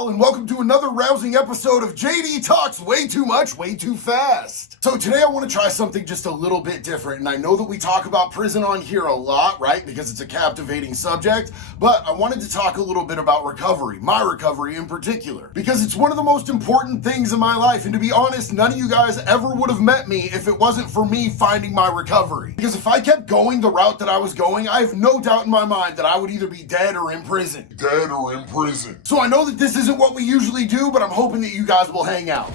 y'all, and welcome to another rousing episode of JD Talks Way Too Much, Way Too Fast. So today I want to try something just a little bit different, and I know that we talk about prison on here a lot, right, because it's a captivating subject, but I wanted to talk a little bit about recovery, my recovery in particular, because it's one of the most important things in my life, and to be honest, none of you guys ever would have met me if it wasn't for me finding my recovery. Because if I kept going the route that I was going, I have no doubt in my mind that I would either be dead or in prison. So I know that this isn't what we usually do, but I'm hoping that you guys will hang out.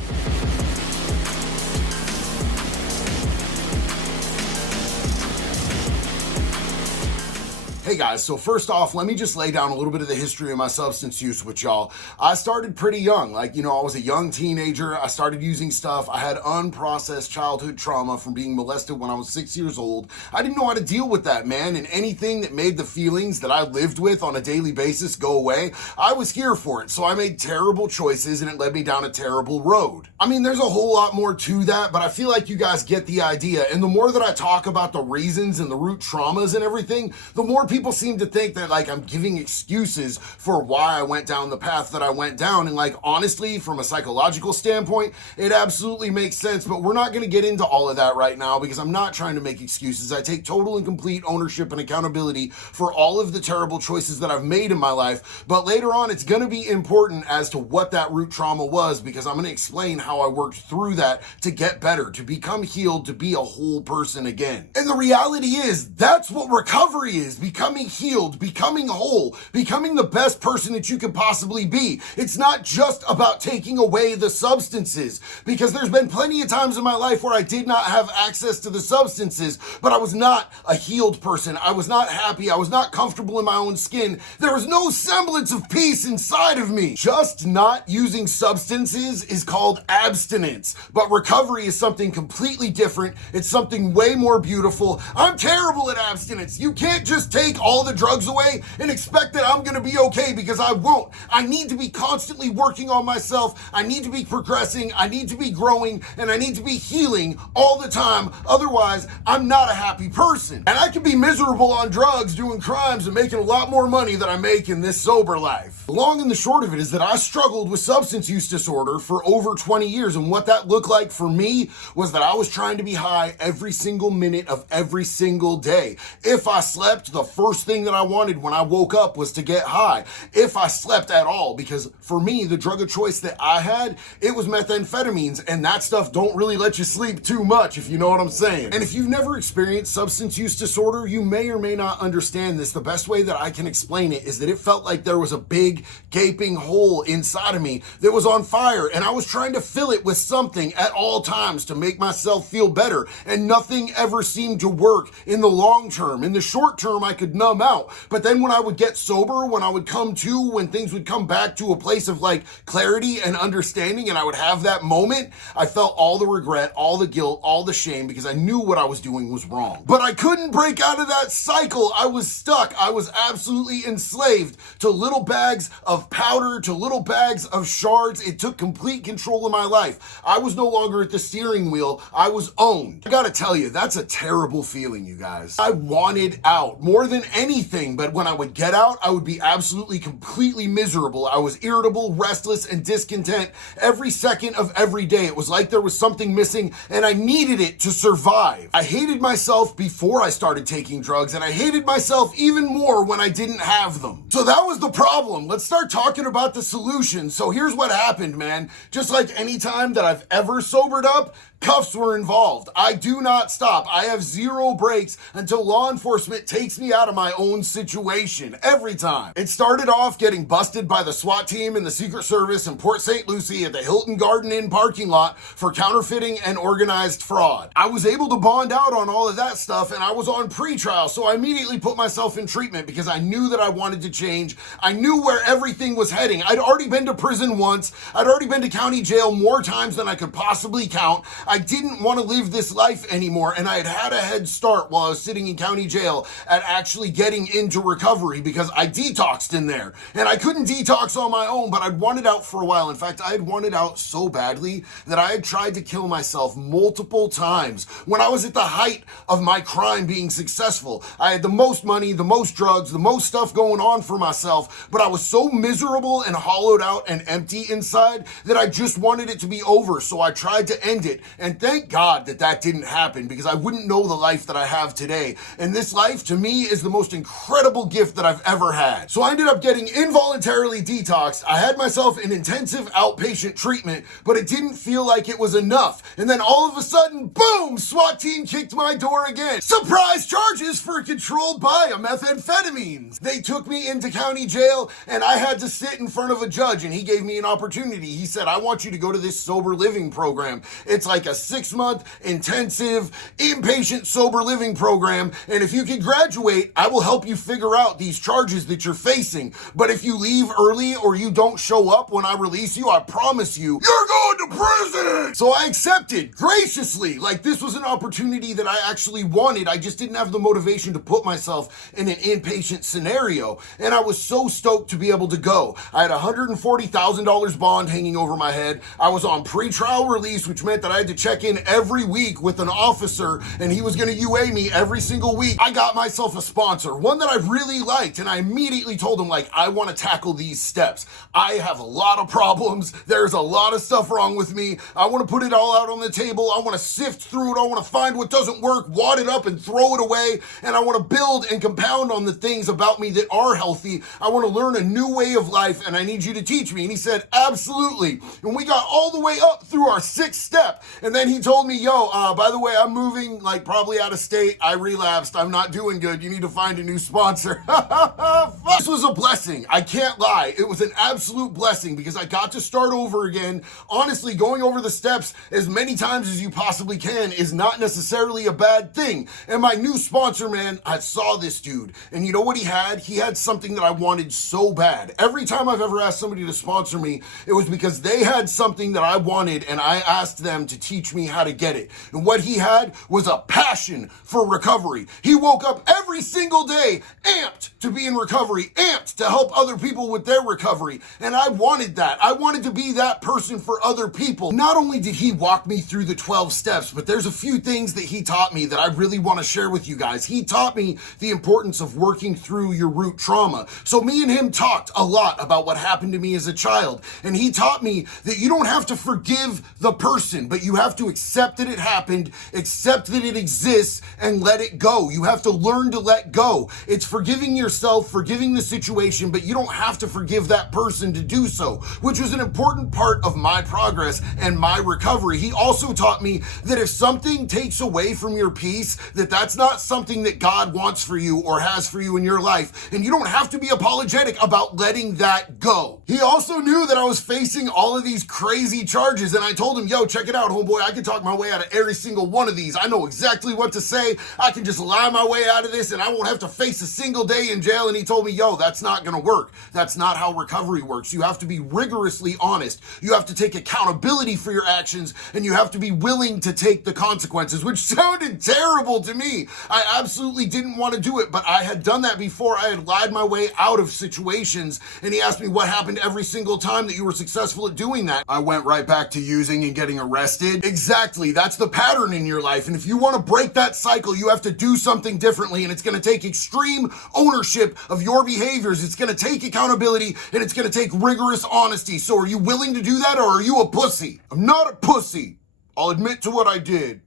Hey guys, so first off, let me just lay down a little bit of the history of my substance use with y'all. I started pretty young, I was a young teenager. I started using stuff. I had unprocessed childhood trauma from being molested when I was 6 years old. I didn't know how to deal with that, man, and anything that made the feelings that I lived with on a daily basis go away, I was here for it. So I made terrible choices and it led me down a terrible road. I mean, there's a whole lot more to that, but I feel like you guys get the idea. And the more that I talk about the reasons and the root traumas and everything, the more people seem to think that I'm giving excuses for why I went down the path that I went down. And honestly, from a psychological standpoint, it absolutely makes sense, but we're not going to get into all of that right now because I'm not trying to make excuses. I take total and complete ownership and accountability for all of the terrible choices that I've made in my life. But later on, it's going to be important as to what that root trauma was, because I'm going to explain how I worked through that to get better, to become healed, to be a whole person again. And the reality is, that's what recovery is: becoming healed, becoming whole, becoming the best person that you could possibly be. It's not just about taking away the substances, because there's been plenty of times in my life where I did not have access to the substances, but I was not a healed person. I was not happy. I was not comfortable in my own skin. There was no semblance of peace inside of me. Just not using substances is called abstinence, but recovery is something completely different. It's something way more beautiful. I'm terrible at abstinence. You can't just take all the drugs away and expect that I'm gonna be okay, because I won't. I need to be constantly working on myself. I need to be progressing. I need to be growing, and I need to be healing all the time. Otherwise, I'm not a happy person. And I can be miserable on drugs, doing crimes, and making a lot more money than I make in this sober life. The long and the short of it is that I struggled with substance use disorder for over 20 years, and what that looked like for me was that I was trying to be high every single minute of every single day. If I slept, the first thing that I wanted when I woke up was to get high. If I slept at all, because for me, the drug of choice that I had, it was methamphetamines, and that stuff don't really let you sleep too much, if you know what I'm saying. And if you've never experienced substance use disorder, you may or may not understand this. The best way that I can explain it is that it felt like there was a big gaping hole inside of me that was on fire, and I was trying to fill it with something at all times to make myself feel better, and nothing ever seemed to work in the long term. In the short term, I could numb out, but then when I would get sober, when I would come to, when things would come back to a place of clarity and understanding, and I would have that moment, I felt all the regret, all the guilt, all the shame, because I knew what I was doing was wrong. But I couldn't break out of that cycle. I was stuck. I was absolutely enslaved to little bags of powder, to little bags of shards. It took complete control of my life. I was no longer at the steering wheel. I was owned. I gotta tell you, that's a terrible feeling, you guys. I wanted out more than anything, but when I would get out, I would be absolutely completely miserable. I was irritable, restless, and discontent every second of every day. It was like there was something missing, and I needed it to survive. I hated myself before I started taking drugs, and I hated myself even more when I didn't have them. So that was the problem. Let's start talking about the solution. So here's what happened, man. Just like any time that I've ever sobered up, cuffs were involved. I do not stop. I have zero breaks until law enforcement takes me out of my own situation every time. It started off getting busted by the SWAT team and the Secret Service in Port St. Lucie at the Hilton Garden Inn parking lot for counterfeiting and organized fraud. I was able to bond out on all of that stuff, and I was on pretrial, so I immediately put myself in treatment because I knew that I wanted to change. I knew where everything was heading. I'd already been to prison once. I'd already been to county jail more times than I could possibly count. I didn't want to live this life anymore, and I had had a head start while I was sitting in county jail at actually actually getting into recovery because I detoxed in there. And I couldn't detox on my own, but I'd wanted out for a while. In fact, I had wanted out so badly that I had tried to kill myself multiple times when I was at the height of my crime being successful. I had the most money, the most drugs, the most stuff going on for myself, but I was so miserable and hollowed out and empty inside that I just wanted it to be over. So I tried to end it. And thank God that that didn't happen, because I wouldn't know the life that I have today. And this life to me is the most incredible gift that I've ever had. So I ended up getting involuntarily detoxed. I had myself in intensive outpatient treatment, but it didn't feel like it was enough. And then all of a sudden, boom, SWAT team kicked my door again. Surprise charges for controlled buy of methamphetamines. They took me into county jail and I had to sit in front of a judge, and he gave me an opportunity. He said, I want you to go to this sober living program. It's like a 6-month intensive inpatient sober living program. And if you can graduate, I will help you figure out these charges that you're facing. But if you leave early or you don't show up when I release you, I promise you, you're going to prison. So I accepted graciously. Like, this was an opportunity that I actually wanted. I just didn't have the motivation to put myself in an inpatient scenario. And I was so stoked to be able to go. I had $140,000 bond hanging over my head. I was on pretrial release, which meant that I had to check in every week with an officer, and he was going to UA me every single week. I got myself a sponsor, one that I really liked, and I immediately told him, like, I want to tackle these steps. I have a lot of problems. There's a lot of stuff wrong with me. I want to put it all out on the table. I want to sift through it. I want to find what doesn't work, wad it up and throw it away, and I want to build and compound on the things about me that are healthy. I want to learn a new way of life, and I need you to teach me. And he said, absolutely. And we got all the way up through our 6th step, and then he told me, yo, by the way, I'm moving, like, probably out of state. I relapsed. I'm not doing good. You need to find a new sponsor. This was a blessing. I can't lie. It was an absolute blessing because I got to start over again. Honestly, going over the steps as many times as you possibly can is not necessarily a bad thing. And my new sponsor, man, I saw this dude, and you know what he had? He had something that I wanted so bad. Every time I've ever asked somebody to sponsor me, it was because they had something that I wanted, and I asked them to teach me how to get it. And what he had was a passion for recovery. He woke up every single day amped to be in recovery, amped to help other people with their recovery. And I wanted that. I wanted to be that person for other people. Not only did he walk me through the 12 steps, but there's a few things that he taught me that I really want to share with you guys. He taught me the importance of working through your root trauma. So me and him talked a lot about what happened to me as a child. And he taught me that you don't have to forgive the person, but you have to accept that it happened, accept that it exists, and let it go. You have to learn to let go. It's forgiving yourself, forgiving the situation, but you don't have to forgive that person to do so, which was an important part of my progress and my recovery. He also taught me that if something takes away from your peace, that's not something that God wants for you or has for you in your life, and you don't have to be apologetic about letting that go. He also knew that I was facing all of these crazy charges, and I told him, yo, check it out, homeboy, I can talk my way out of every single one of these. I know exactly what to say. I can just lie my way out of this, and I won't have to face a single day in jail. And he told me, yo, that's not gonna work. That's not how recovery works. You have to be rigorously honest. You have to take accountability for your actions, and you have to be willing to take the consequences, which sounded terrible to me. I absolutely didn't want to do it, but I had done that before. I had lied my way out of situations, and he asked me what happened every single time that you were successful at doing that. I went right back to using and getting arrested. Exactly. That's the pattern in your life. And if you want to break that cycle, you have to do something differently, and it's going to take extreme ownership of your behaviors. It's going to take accountability, and it's going to take rigorous honesty. So are you willing to do that, or are you a pussy? I'm not a pussy. I'll admit to what I did.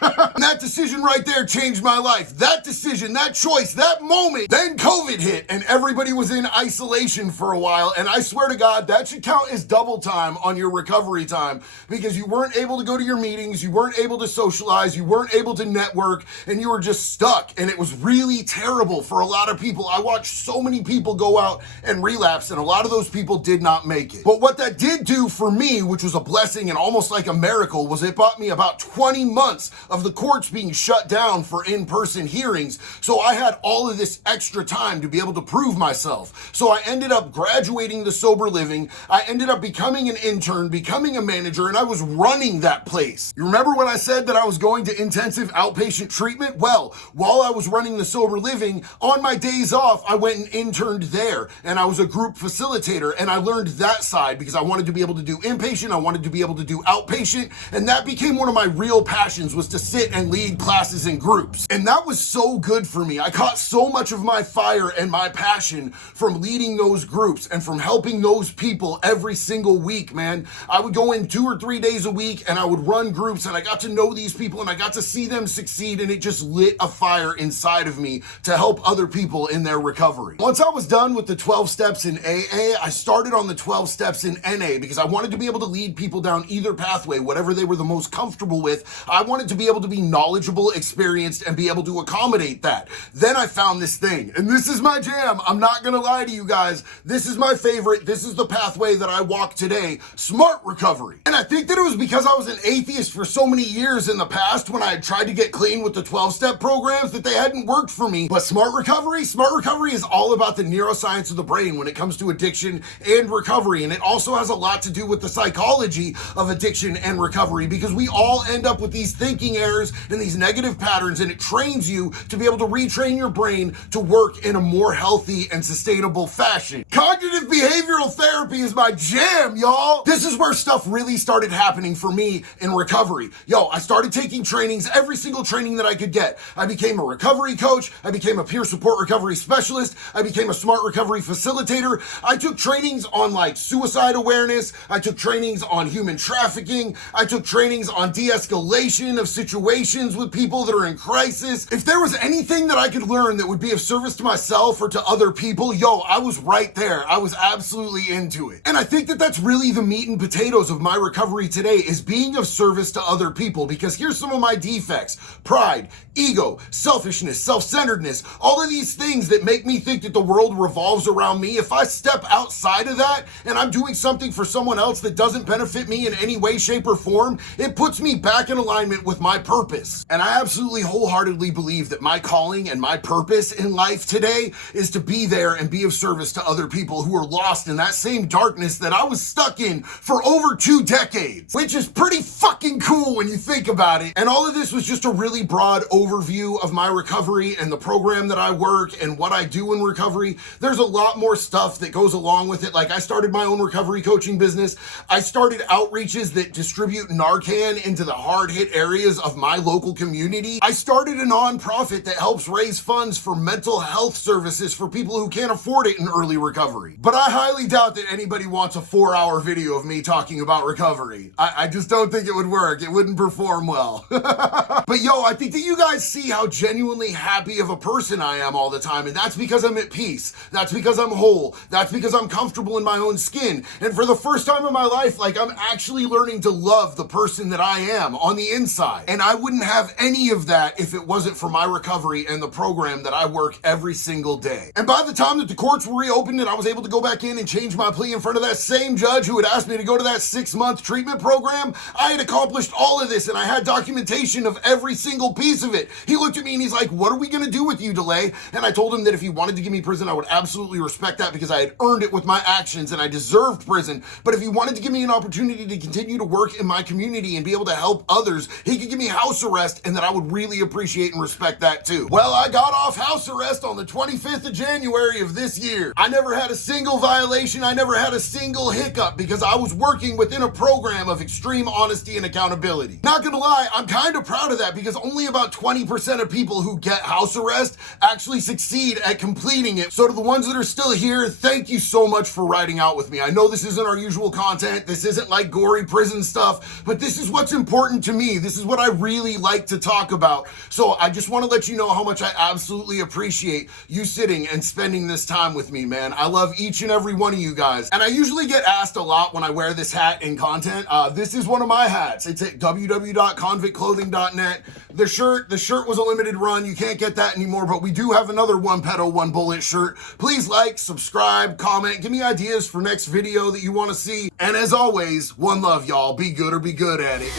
That decision right there changed my life. That decision, that choice, that moment. Then COVID hit and everybody was in isolation for a while. And I swear to God, that should count as double time on your recovery time, because you weren't able to go to your meetings, you weren't able to socialize, you weren't able to network, and you were just stuck. And it was really terrible for a lot of people. I watched so many people go out and relapse, and a lot of those people did not make it. But what that did do for me, which was a blessing and almost like a miracle, was it bought me about 20 months of the courts being shut down for in-person hearings. So I had all of this extra time to be able to prove myself. So I ended up graduating the sober living. I ended up becoming an intern, becoming a manager, and I was running that place. You remember when I said that I was going to intensive outpatient treatment? Well, while I was running the sober living, on my days off, I went and interned there, and I was a group facilitator, and I learned that side because I wanted to be able to do inpatient, I wanted to be able to do outpatient, and that became one of my real passions, was to sit and lead classes in groups. And that was so good for me. I caught so much of my fire and my passion from leading those groups and from helping those people every single week, man. I would go in 2 or 3 days a week and I would run groups, and I got to know these people and I got to see them succeed, and it just lit a fire inside of me to help other people in their recovery. Once I was done with the 12 steps in AA, I started on the 12 steps in NA because I wanted to be able to lead people down either pathway, whatever they were the most comfortable with. I wanted to be able to be knowledgeable, experienced, and be able to accommodate that. Then I found this thing, and this is my jam. I'm not gonna lie to you guys. This is my favorite. This is the pathway that I walk today, Smart Recovery. And I think that it was because I was an atheist for so many years in the past when I had tried to get clean with the 12-step programs that they hadn't worked for me. But Smart Recovery is all about the neuroscience of the brain when it comes to addiction and recovery. And it also has a lot to do with the psychology of addiction and recovery, because we all end up with these thinking errors and these negative patterns, and it trains you to be able to retrain your brain to work in a more healthy and sustainable fashion. Cognitive behavioral therapy is my jam, y'all. This is where stuff really started happening for me in recovery. I started taking trainings, every single training that I could get. I became a recovery coach. I became a peer support recovery specialist. I became a smart recovery facilitator. I took trainings on suicide awareness. I took trainings on human trafficking. I took trainings on de-escalation of situations with people that are in crisis. If there was anything that I could learn that would be of service to myself or to other people, I was right there. I was absolutely into it. And I think that that's really the meat and potatoes of my recovery today, is being of service to other people, because here's some of my defects: pride, ego, selfishness, self-centeredness, all of these things that make me think that the world revolves around me. If I step outside of that and I'm doing something for someone else that doesn't benefit me in any way, shape, or form, it puts me back in alignment with my purpose. And I absolutely wholeheartedly believe that my calling and my purpose in life today is to be there and be of service to other people who are lost in that same darkness that I was stuck in for over 2 decades, which is pretty fucking cool when you think about it. And all of this was just a really broad overview of my recovery and the program that I work and what I do in recovery. There's a lot more stuff that goes along with it. I started my own recovery coaching business. I started outreaches that distribute Narcan into the hard-hit areas of my local community. I started a nonprofit that helps raise funds for mental health services for people who can't afford it in early recovery. But I highly doubt that anybody wants a 4-hour video of me talking about recovery. I just don't think it would work. It wouldn't perform well. But I think that you guys see how genuinely happy of a person I am all the time, and that's because I'm at peace. That's because I'm whole. That's because I'm comfortable in my own skin. And for the first time in my life, I'm actually learning to love the person that I am on the inside. And I wouldn't have any of that if it wasn't for my recovery and the program that I work every single day. And by the time that the courts were reopened and I was able to go back in and change my plea in front of that same judge who had asked me to go to that 6-month treatment program, I had accomplished all of this and I had documentation of every single piece of it. He looked at me and he's like, "What are we gonna do with you, DeLay?" And I told him that if he wanted to give me prison, I would absolutely respect that because I had earned it with my actions and I deserved prison. But if he wanted to give me an opportunity to continue to work in my community and be able to help others, he could give me house arrest, and that I would really appreciate and respect that too. Well, I got off house arrest on the 25th of January of this year. I never had a single violation. I never had a single hiccup because I was working within a program of extreme honesty and accountability. Not gonna lie, I'm kind of proud of that because only about 20% of people who get house arrest actually succeed at completing it. So to the ones that are still here, thank you so much for riding out with me. I know this isn't our usual content. This isn't like gory prison stuff, but this is what's important to me. This is what I really like to talk about. So I just want to let you know how much I absolutely appreciate you sitting and spending this time with me, man. I love each and every one of you guys. And I usually get asked a lot when I wear this hat in content. This is one of my hats. It's at www.convictclothing.net. The shirt was a limited run. You can't get that anymore, but we do have another One Pedo, One Bullet shirt. Please like, subscribe, comment, give me ideas for next video that you want to see. And as always, one love, y'all. Be good or be good at it.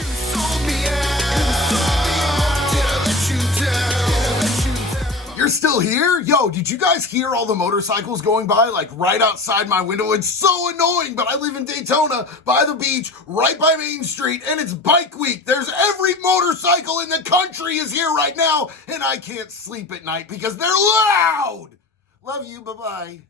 still here? Yo, did you guys hear all the motorcycles going by, like, right outside my window? It's so annoying, but I live in Daytona, by the beach, right by Main Street, and it's bike week. There's every motorcycle in the country is here right now, and I can't sleep at night because they're loud. Love you, bye-bye.